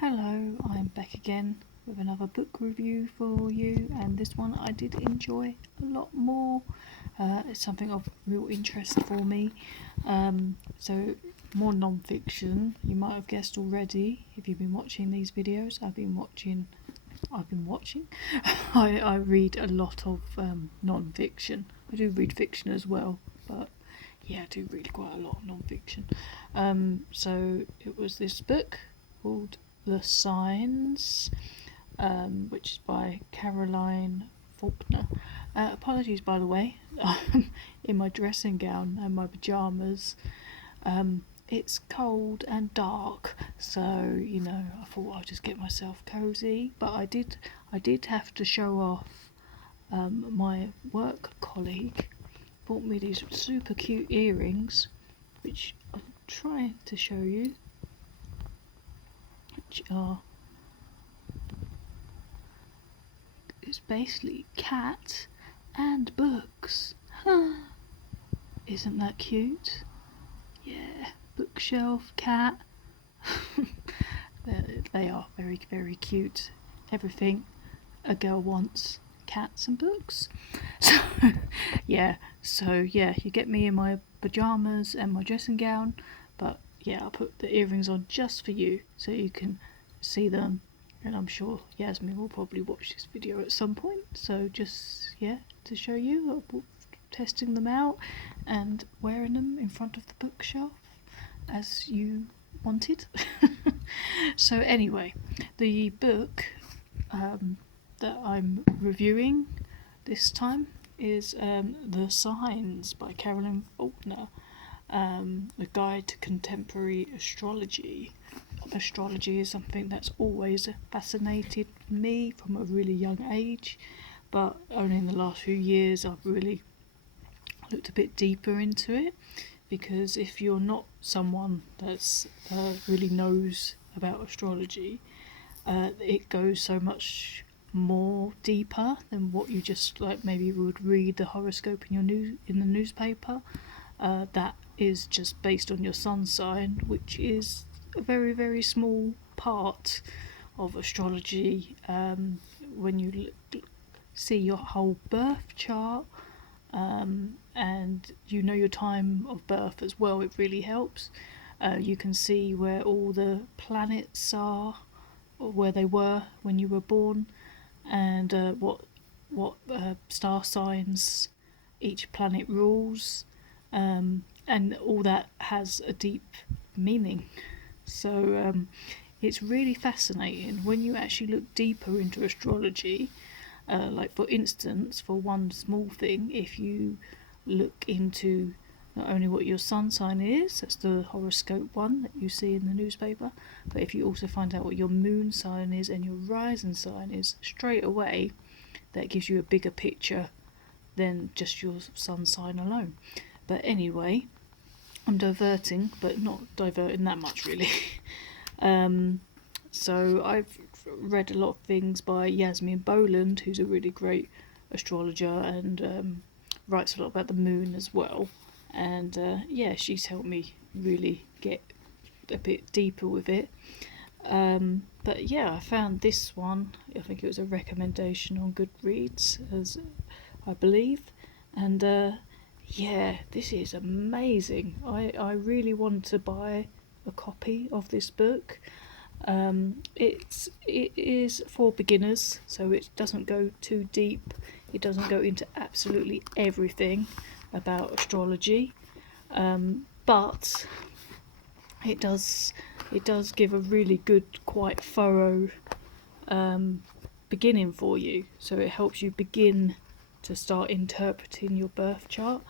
Hello, I'm back again with another book review for you, and this one I did enjoy a lot more. It's something of real interest for me. So more non-fiction. You might have guessed already if you've been watching these videos. I've been watching. I read a lot of non-fiction. I do read fiction as well, but yeah, I do read quite a lot of non-fiction. So it was this book called The Signs, which is by Caroline Faulkner. Apologies, by the way, I'm in my dressing gown and my pyjamas. It's cold and dark, so I thought I'd just get myself cozy. But I did have to show off. My work colleague bought me these super cute earrings, which I'm trying to show you, which are it's basically cat and books. Isn't that cute? Yeah, bookshelf, cat. They are very, very cute. Everything a girl wants: cats and books. So you get me in my pyjamas and my dressing gown, but yeah, I'll put the earrings on just for you so you can see them, and I'm sure Yasmin will probably watch this video at some point, so just to show you testing them out and wearing them in front of the bookshelf as you wanted. So anyway, the book that I'm reviewing this time is The Signs by Caroline Faulkner, a guide to contemporary astrology. Astrology is something that's always fascinated me from a really young age, but only in the last few years I've really looked a bit deeper into it, because if you're not someone that's really knows about astrology, it goes so much more deeper than what you just maybe would read the horoscope in the newspaper. That is just based on your sun sign, which is a very, very small part of astrology. When you see your whole birth chart, and you know your time of birth as well, it really helps. You can see where all the planets are, or where they were when you were born, and what star signs each planet rules, and all that has a deep meaning. So it's really fascinating when you actually look deeper into astrology. Like for instance, for one small thing, if you look into not only what your sun sign is, that's the horoscope one that you see in the newspaper, but if you also find out what your moon sign is and your rising sign is, straight away that gives you a bigger picture than just your sun sign alone. But anyway, I'm diverting, but not diverting that much really. So I've read a lot of things by Yasmin Boland, who's a really great astrologer and writes a lot about the moon as well. And she's helped me really get a bit deeper with it. But yeah, I found this one, I think it was a recommendation on Goodreads, as I believe, and this is amazing. I really want to buy a copy of this book. It is for beginners, so it doesn't go too deep. It doesn't go into absolutely everything about astrology, but it does give a really good, quite thorough beginning for you. So it helps you begin to start interpreting your birth chart,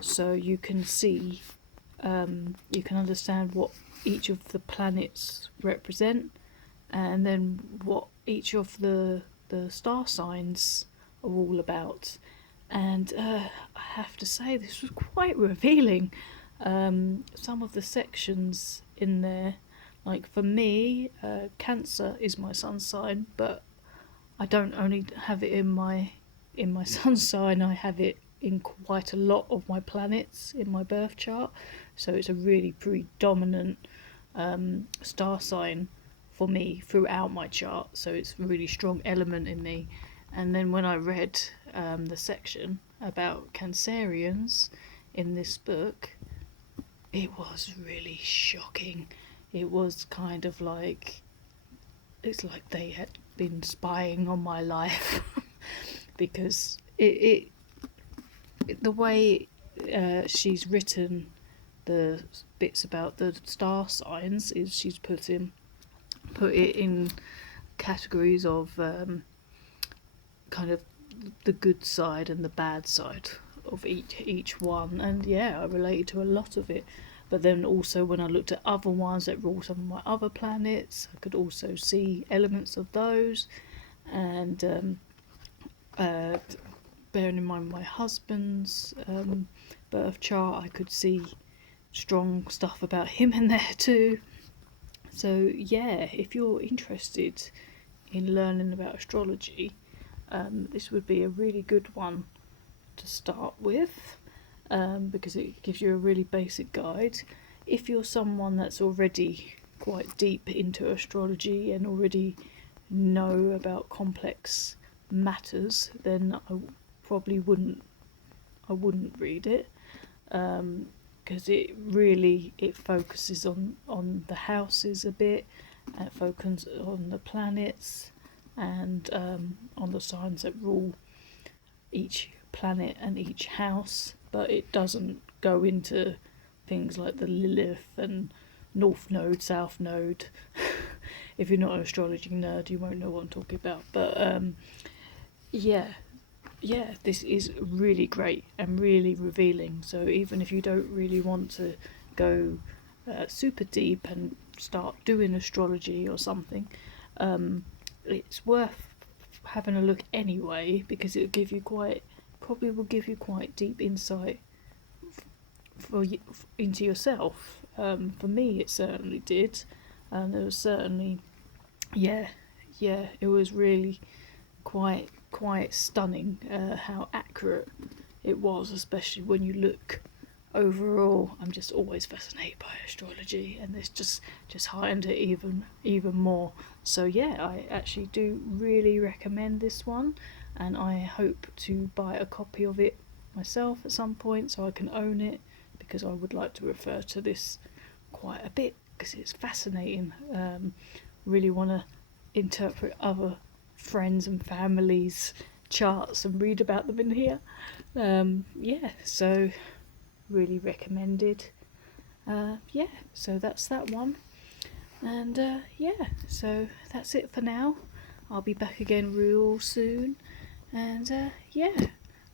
so you can see, you can understand what each of the planets represent, and then what each of the star signs are all about. And I have to say, this was quite revealing. Some of the sections in there, like for me, Cancer is my sun sign, but I don't only have it in my sun sign, I have it in quite a lot of my planets in my birth chart, so it's a really predominant star sign for me throughout my chart, so it's a really strong element in me. And then when I read the section about Cancerians in this book, it was really shocking. It was kind of like, it's like they had been spying on my life because the way she's written the bits about the star signs is she's put it in categories of kind of the good side and the bad side of each one, and yeah, I related to a lot of it. But then also when I looked at other ones that rule some of my other planets, I could also see elements of those. And bearing in mind my husband's birth chart, I could see strong stuff about him in there too. So yeah, if you're interested in learning about astrology, this would be a really good one to start with, because it gives you a really basic guide. If you're someone that's already quite deep into astrology and already know about complex matters, then I probably wouldn't read it, because it focuses on the houses a bit, and it focuses on the planets, and on the signs that rule each planet and each house, but it doesn't go into things like the Lilith and North Node, South Node. If you're not an astrology nerd, you won't know what I'm talking about. But yeah, this is really great and really revealing. So even if you don't really want to go super deep and start doing astrology or something, it's worth having a look anyway, because it'll give you quite deep insight into yourself. For me, it certainly did, and there was certainly, it was really quite stunning how accurate it was, especially when you look overall. I'm just always fascinated by astrology, and this just heightened it even more. So yeah, I actually do really recommend this one, and I hope to buy a copy of it myself at some point so I can own it, because I would like to refer to this quite a bit because it's fascinating. Really want to interpret other friends and families' charts and read about them in here. So really recommended. So that's that one. And so that's it for now. I'll be back again real soon. And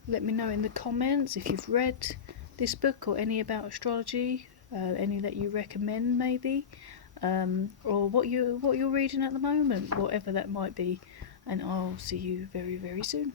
let me know in the comments if you've read this book or any about astrology, any that you recommend maybe, or what you're reading at the moment, whatever that might be. And I'll see you very, very soon.